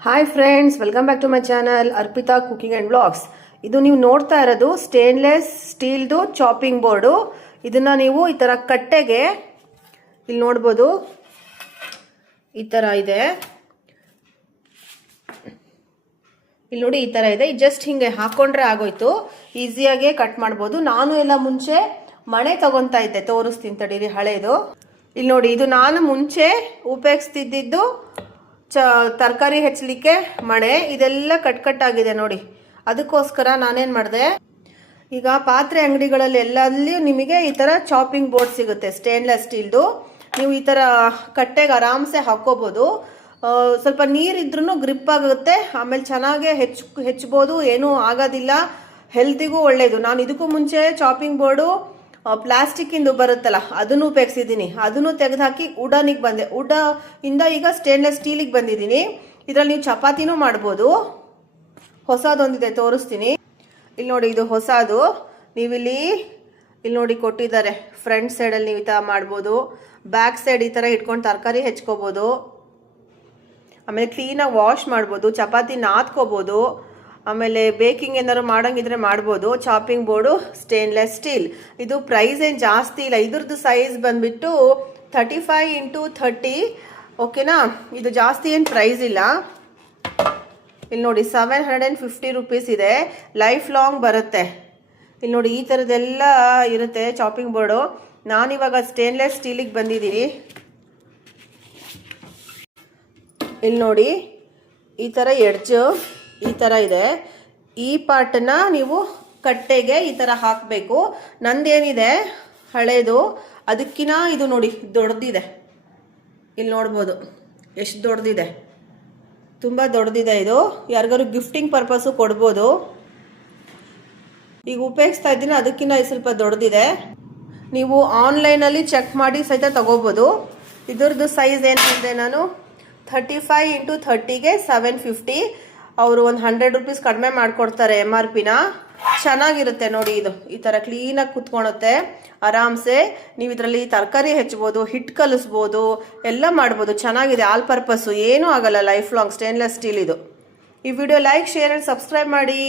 Hi friends, welcome back to my channel Arpita cooking and blogs. ಇದು ನೀವು ನೋಡ್ತಾ ಇರೋದು ಸ್ಟೇನ್ಲೆಸ್ ಸ್ಟೀಲ್ದು ಚಾಪಿಂಗ್ ಬೋರ್ಡು. ಇದನ್ನು ನೀವು ಈ ಥರ ಕಟ್ಟೆಗೆ ಇಲ್ಲಿ ನೋಡ್ಬೋದು, ಈ ಥರ ಇದೆ. ಇಲ್ಲಿ ನೋಡಿ, ಈ ಥರ ಇದೆ. ಜಸ್ಟ್ ಹಿಂಗೆ ಹಾಕ್ಕೊಂಡ್ರೆ ಆಗೋಯ್ತು, ಈಸಿಯಾಗೆ ಕಟ್ ಮಾಡ್ಬೋದು. ನಾನು ಎಲ್ಲ ಮುಂಚೆ ಮಣೆ ತಗೊತಾ ಇದ್ದೆ, ತೋರಿಸ್ತೀನಿ ತಡೀರಿ ಹಳೇದು. ಇಲ್ಲಿ ನೋಡಿ, ಇದು ನಾನು ಮುಂಚೆ ಉಪಯೋಗಿಸ್ತಿದ್ದು ತರಕಾರಿ ಹೆಚ್ಚಲಿಕ್ಕೆ ಮಣೆ. ಇದೆಲ್ಲ ಕಟ್ಕಟ್ಟಾಗಿದೆ ನೋಡಿ. ಅದಕ್ಕೋಸ್ಕರ ನಾನೇನು ಮಾಡಿದೆ, ಈಗ ಪಾತ್ರೆ ಅಂಗಡಿಗಳಲ್ಲಿ ಎಲ್ಲಲ್ಲಿ ನಿಮಗೆ ಈ ಥರ ಚಾಪಿಂಗ್ ಬೋರ್ಡ್ ಸಿಗುತ್ತೆ ಸ್ಟೇನ್ಲೆಸ್ ಸ್ಟೀಲ್ದು. ನೀವು ಈ ಥರ ಕಟ್ಟೆಗೆ ಆರಾಮ್ಸೆ ಹಾಕ್ಕೋಬೋದು. ಸ್ವಲ್ಪ ನೀರಿದ್ರೂ ಗ್ರಿಪ್ ಆಗುತ್ತೆ, ಆಮೇಲೆ ಚೆನ್ನಾಗೆ ಹೆಚ್ಚಬೋದು, ಏನೂ ಆಗೋದಿಲ್ಲ, ಹೆಲ್ತಿಗೂ ಒಳ್ಳೆಯದು. ನಾನು ಇದಕ್ಕೂ ಮುಂಚೆ ಚಾಪಿಂಗ್ ಬೋರ್ಡು ಪ್ಲಾಸ್ಟಿಕ್ಕಿಂದು ಬರುತ್ತಲ್ಲ, ಅದನ್ನು ಉಪಯೋಗಿಸಿದ್ದೀನಿ. ಅದನ್ನು ತೆಗೆದುಹಾಕಿ ವುಡನಿಗೆ ಬಂದೆ. ಇಂದ ಈಗ ಸ್ಟೇನ್ಲೆಸ್ ಸ್ಟೀಲಿಗೆ ಬಂದಿದ್ದೀನಿ. ಇದರಲ್ಲಿ ನೀವು ಚಪಾತಿನೂ ಮಾಡ್ಬೋದು. ಹೊಸದೊಂದಿದೆ, ತೋರಿಸ್ತೀನಿ. ಇಲ್ಲಿ ನೋಡಿ, ಇದು ಹೊಸದು. ನೀವಿಲ್ಲಿ ನೋಡಿ ಕೊಟ್ಟಿದ್ದಾರೆ. ಫ್ರಂಟ್ ಸೈಡಲ್ಲಿ ನೀವು ಈ ಥರ ಮಾಡ್ಬೋದು, ಬ್ಯಾಕ್ ಸೈಡ್ ಈ ಥರ ಇಟ್ಕೊಂಡು ತರಕಾರಿ ಹೆಚ್ಕೋಬೋದು, ಆಮೇಲೆ ಕ್ಲೀನಾಗಿ ವಾಶ್ ಮಾಡ್ಬೋದು, ಚಪಾತಿ ನಾದ್ಕೋಬೋದು, ಆಮೇಲೆ ಬೇಕಿಂಗ್ ಏನಾದ್ರು ಮಾಡೋಂಗಿದ್ರೆ ಮಾಡ್ಬೋದು. Chopping board stainless steel. ಇದು ಪ್ರೈಸ್ ಏನು ಜಾಸ್ತಿ ಇಲ್ಲ. ಇದ್ರದ್ದು ಸೈಜ್ ಬಂದುಬಿಟ್ಟು 35x30, ಓಕೆನಾ. ಇದು ಜಾಸ್ತಿ ಏನು ಪ್ರೈಸ್ ಇಲ್ಲ. ಇಲ್ಲಿ ನೋಡಿ, 750 ರುಪೀಸ್ ಇದೆ. ಲೈಫ್ ಲಾಂಗ್ ಬರುತ್ತೆ. ಇಲ್ಲಿ ನೋಡಿ, ಈ ಥರದ್ದೆಲ್ಲ ಇರುತ್ತೆ ಚಾಪಿಂಗ್ ಬೋರ್ಡು. ನಾನಿವಾಗ ಸ್ಟೇನ್ಲೆಸ್ ಸ್ಟೀಲಿಗೆ ಬಂದಿದ್ದೀನಿ. ಇಲ್ಲಿ ನೋಡಿ, ಈ ಥರ ಎಡ್ಜು ಈ ಥರ ಇದೆ. ಈ ಪಾರ್ಟನ್ನ ನೀವು ಕಟ್ಟೆಗೆ ಈ ಥರ ಹಾಕಬೇಕು. ನಂದೇನಿದೆ ಹಳೇದು, ಅದಕ್ಕಿಂತ ಇದು ನೋಡಿ ದೊಡ್ಡದಿದೆ. ಇಲ್ಲಿ ನೋಡ್ಬೋದು ಎಷ್ಟು ದೊಡ್ಡದಿದೆ, ತುಂಬ ದೊಡ್ಡದಿದೆ. ಇದು ಯಾರಿಗಾರು ಗಿಫ್ಟಿಂಗ್ ಪರ್ಪಸ್ಸು ಕೊಡ್ಬೋದು. ಈಗ ಉಪಯೋಗಿಸ್ತಾ ಇದ್ದೀನಿ, ಅದಕ್ಕಿಂತ ಸ್ವಲ್ಪ ದೊಡ್ಡದಿದೆ. ನೀವು ಆನ್ಲೈನಲ್ಲಿ ಚೆಕ್ ಮಾಡಿ ಸಹಿತ ತಗೋಬೋದು. ಇದ್ರದ್ದು ಸೈಜ್ ಏನಿದೆ, ನಾನು 35x30ಗೆ 750. ಅವರು ಒಂದು 100 ರುಪೀಸ್ ಕಡಿಮೆ ಮಾಡಿಕೊಡ್ತಾರೆ MRPನ. ಚೆನ್ನಾಗಿರುತ್ತೆ ನೋಡಿ. ಇದು ಈ ಥರ ಕ್ಲೀನಾಗಿ ಕುತ್ಕೊಳುತ್ತೆ ಆರಾಮ್ಸೆ. ನೀವು ಇದರಲ್ಲಿ ತರಕಾರಿ ಹೆಚ್ಚಬೋದು, ಹಿಟ್ಟು ಕಲಿಸ್ಬೋದು, ಎಲ್ಲ ಮಾಡ್ಬೋದು. ಚೆನ್ನಾಗಿದೆ, ಆಲ್ ಪರ್ಪಸ್ಸು, ಏನೂ ಆಗಲ್ಲ. ಲೈಫ್ ಲಾಂಗ್ ಸ್ಟೇನ್ಲೆಸ್ ಸ್ಟೀಲ್ ಇದು. ಈ video like, share and subscribe ಮಾಡಿ.